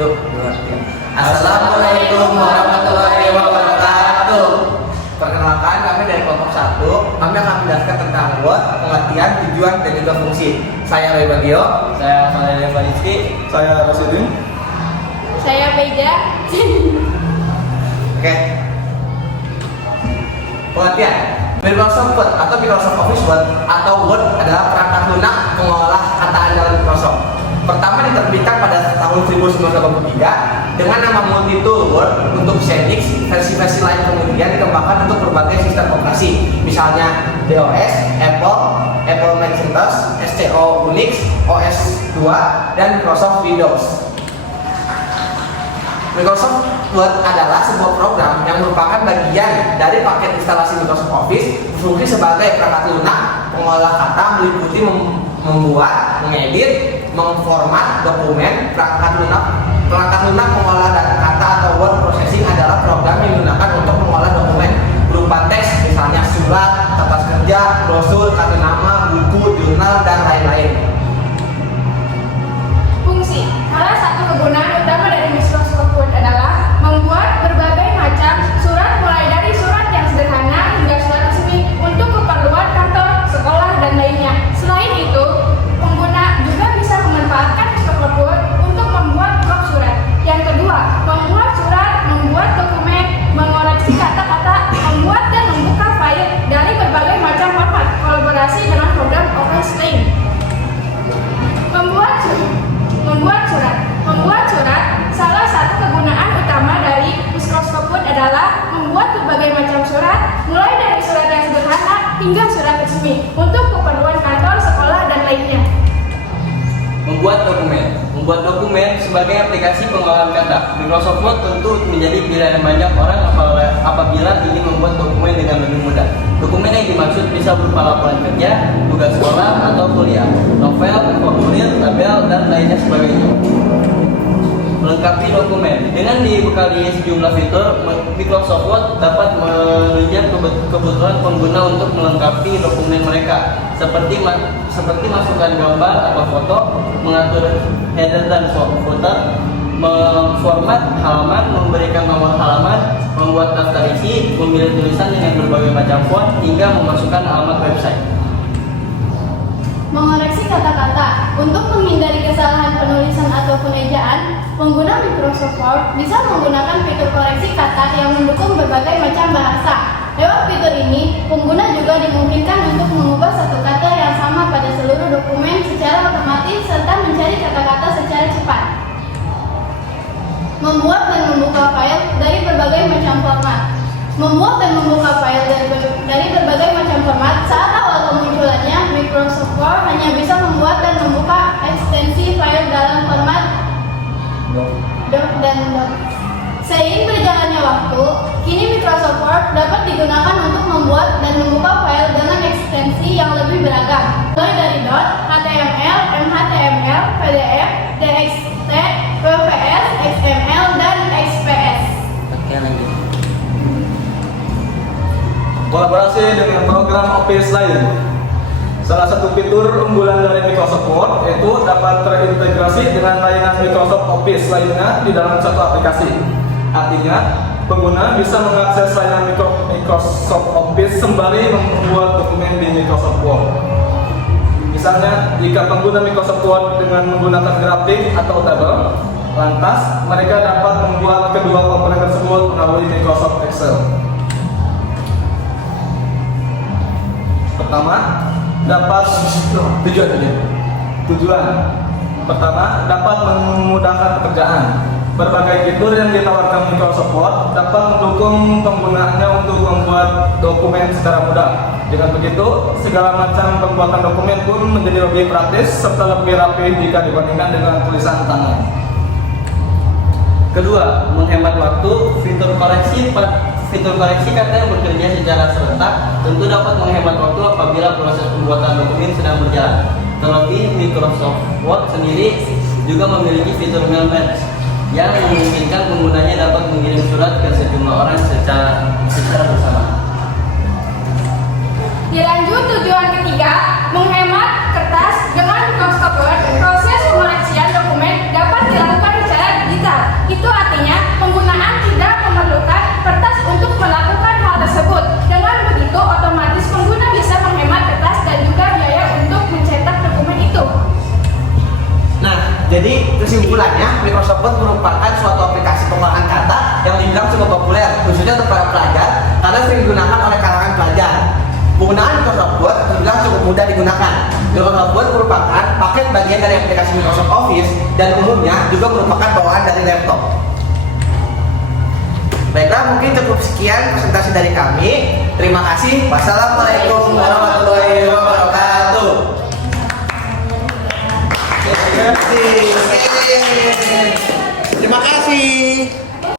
Assalamualaikum warahmatullahi wabarakatuh. Perkenalkan, kami dari kelompok 1. Kami akan menjelaskan tentang Word, pengertian, tujuan, dan juga fungsi. Saya Roy Bagio. Saya Saleh Rizky. Saya Rosidin. Saya Beja. Oke. Pengertian. Microsoft Word atau Microsoft Office Word atau Word adalah perangkat lunak pengolah kata andalan Microsoft. Pertama diterbitkan pada tahun 1983 dengan nama Multitool Word untuk Xenix. Versi-versi lain kemudian dikembangkan untuk berbagai sistem operasi, misalnya DOS, Apple Macintosh, SCO Unix, OS2, dan Microsoft Windows. Microsoft Word adalah sebuah program yang merupakan bagian dari paket instalasi Microsoft Office, berfungsi sebagai perangkat lunak pengolah kata, meliputi membuat, mengedit, memformat dokumen. Perangkat lunak pengolah kata atau word processing adalah program yang digunakan untuk mengolah dokumen berupa teks, misalnya surat, kertas kerja, brosur, kartu nama, buku, jurnal, dan lain-lain. Fungsi. Salah satu kegunaan utama dari Microsoft Word adalah membuat berbagai macam surat, mulai dari surat yang sederhana hingga surat resmi untuk keperluan kantor, sekolah, dan lainnya. Selain itu, pengguna juga bisa memanfaatkan Microsoft Word untuk membuat blok surat. Yang kedua, membuat surat, membuat dokumen, mengoreksi kata-kata, membuat dan membuka file dari berbagai macam format, kolaborasi dengan program Office lain. Membuat surat, salah satu kegunaan utama dari Microsoft Word adalah membuat berbagai macam surat, mulai dari surat yang sederhana hingga surat resmi untuk keperluan kantor, sekolah, dan lainnya. Membuat dokumen sebagai aplikasi pengolahan kata. Microsoft Word tentu menjadi pilihan banyak orang apabila ingin membuat dokumen dengan lebih mudah. Dokumen yang dimaksud bisa berupa laporan kerja, tugas sekolah atau kuliah, novel, formulir, tabel, dan lainnya sebagainya. Melengkapi dokumen. Dengan dibekali sejumlah fitur, Microsoft Word dapat menunjang kebutuhan pengguna untuk melengkapi dokumen mereka, seperti masukkan gambar atau foto, mengatur header dan footer, memformat halaman, memberikan nomor halaman, membuat daftar isi, memilih tulisan dengan berbagai macam font, hingga memasukkan alamat website. Mengoreksi kata-kata. Untuk menghindari kesalahan penulisan ataupun ejaan, pengguna Microsoft Word bisa menggunakan fitur koreksi kata yang mendukung berbagai macam bahasa. Lewat fitur ini, pengguna juga dimungkinkan untuk mengubah satu kata yang sama pada seluruh dokumen secara otomatis serta mencari kata-kata secara cepat. Membuat dan membuka file dari berbagai macam format. Membuat dan membuka file dari berbagai macam format. Saat awal kemunculannya, Microsoft Word hanya bisa membuat dan membuka ekstensi file dalam format doc dan doc. Seiring berjalannya waktu, kini Microsoft Word dapat digunakan untuk membuat dan membuka file dengan ekstensi yang lebih beragam, mulai dari dot, HTML, MHTML, PDF, TXT, WPS, XML, dan XPS. Kolaborasi dengan program Office lain. Salah satu fitur unggulan dari Microsoft Word yaitu dapat terintegrasi dengan layanan Microsoft Office lainnya di dalam satu aplikasi. Artinya, pengguna bisa mengakses layanan Microsoft Office sembari membuat dokumen di Microsoft Word. Misalnya, jika pengguna Microsoft Word dengan menggunakan grafik atau tabel, lantas mereka dapat membuat kedua komponen tersebut melalui Microsoft Excel. Pertama, tujuan. Pertama, dapat memudahkan pekerjaan. Berbagai fitur yang ditawarkan Microsoft Word dapat mendukung penggunaannya untuk membuat dokumen secara mudah. Dengan begitu, segala macam pembuatan dokumen pun menjadi lebih praktis serta lebih rapi jika dibandingkan dengan tulisan tangan. Kedua, menghemat waktu. Fitur koreksi kata yang bekerja secara serentak tentu dapat menghemat waktu apabila proses pembuatan dokumen sedang berjalan. Terlebih, Microsoft Word sendiri juga memiliki fitur mail merge yang memungkinkan penggunanya dapat mengirim surat ke sejumlah orang secara bersama. Dilanjut tujuan ketiga, menghemat kertas. Dengan Microsoft Word, proses pengoreksian dokumen dapat dilakukan secara digital. Jadi kesimpulannya, Microsoft Word merupakan suatu aplikasi pengolahan kata yang dibilang cukup populer, khususnya untuk para pelajar karena sering digunakan oleh kalangan pelajar. Penggunaan Microsoft Word terbilang cukup mudah digunakan. Microsoft Word merupakan paket bagian dari aplikasi Microsoft Office dan umumnya juga merupakan bawaan dari laptop. Baiklah, mungkin cukup sekian presentasi dari kami. Terima kasih. Wassalamualaikum warahmatullahi wabarakatuh. Terima kasih.